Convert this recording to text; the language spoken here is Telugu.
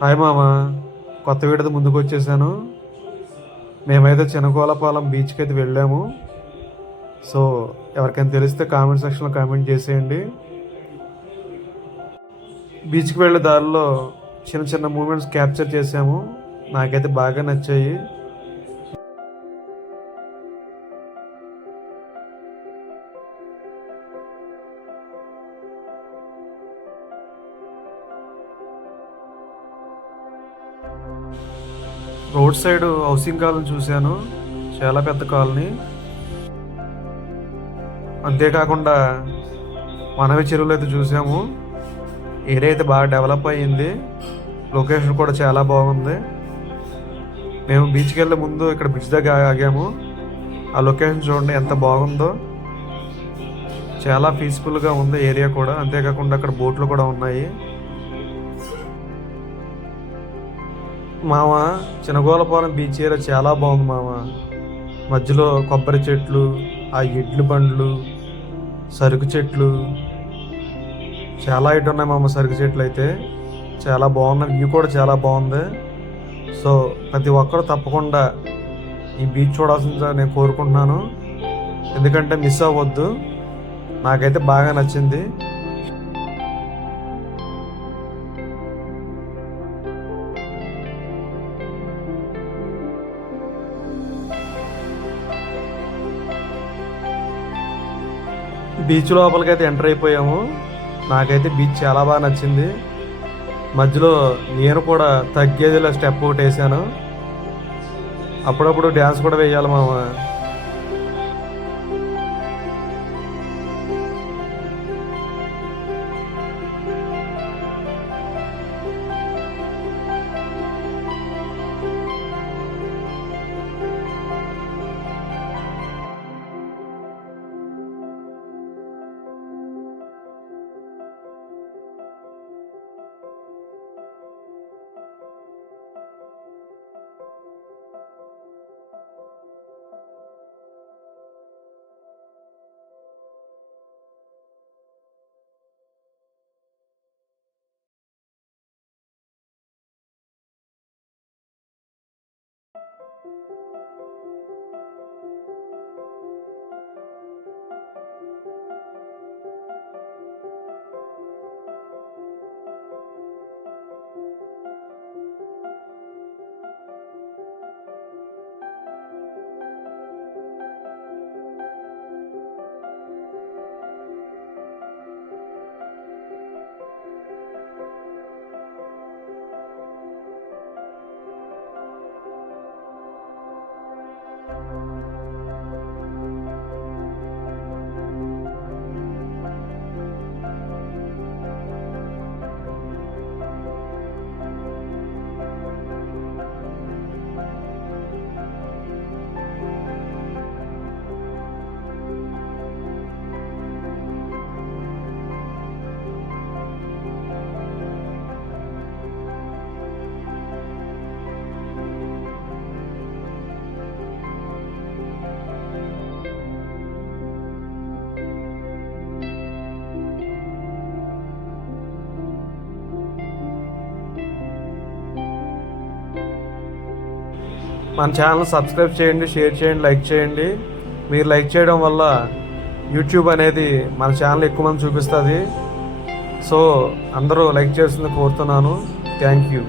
హాయ్ మామ. కొత్త వీడితో ముందుకు వచ్చేసాను మేమైతే చినకోలపాలెం బీచ్కి అయితే వెళ్ళాము. సో ఎవరికైనా తెలిస్తే కామెంట్ సెక్షన్లో కామెంట్ చేసేయండి. బీచ్కి వెళ్ళే దారిలో చిన్న చిన్న మూమెంట్స్ క్యాప్చర్ చేసాము నాకైతే బాగా నచ్చాయి. రోడ్ సైడ్ హౌసింగ్ కాలనీ చూశాను. చాలా పెద్ద కాలనీ. అంతేకాకుండా మనవి చెరువులు అయితే చూసాము. ఏరియా అయితే బాగా డెవలప్ అయ్యింది. లొకేషన్ కూడా చాలా బాగుంది. మేము బీచ్కి వెళ్ళే ముందు ఇక్కడ బ్రిడ్జ్ దగ్గర ఆగాము. ఆ లొకేషన్ చూడండి ఎంత బాగుందో. చాలా పీస్ఫుల్గా ఉంది ఏరియా కూడా. అంతేకాకుండా అక్కడ బోట్లు కూడా ఉన్నాయి. మామ చినగోలపాలెం బీచ్ ఏరియా చాలా బాగుంది మామ మధ్యలో కొబ్బరి చెట్లు ఆ ఎడ్లు బండ్లు సరుకు చెట్లు. చాలా ఇటు ఉన్నాయి మామ సరుకు చెట్లు అయితే. చాలా బాగున్నాయి వ్యూ కూడా చాలా బాగుంది. సో ప్రతి ఒక్కరు తప్పకుండా ఈ బీచ్ చూడాల్సిందిగా నేను కోరుకుంటున్నాను. ఎందుకంటే మిస్ అవ్వద్దు. నాకైతే బాగా నచ్చింది. బీచ్ లోపలికి అయితే ఎంటర్ అయిపోయాము. నాకైతే బీచ్ చాలా బాగా నచ్చింది. మధ్యలో నేను కూడా తగ్గేదిలో స్టెప్ ఒకటి వేసాను. అప్పుడప్పుడు డ్యాన్స్ కూడా వేయాలి మామ. మన ఛానల్ సబ్స్క్రైబ్ చేయండి షేర్ చేయండి లైక్ చేయండి. మీరు లైక్ చేయడం వల్ల యూట్యూబ్ అనేది మన ఛానల్ ఎక్కువ మంది చూపిస్తుంది. సో అందరూ లైక్ చేస్తుంది కోరుతున్నాను. Thank you.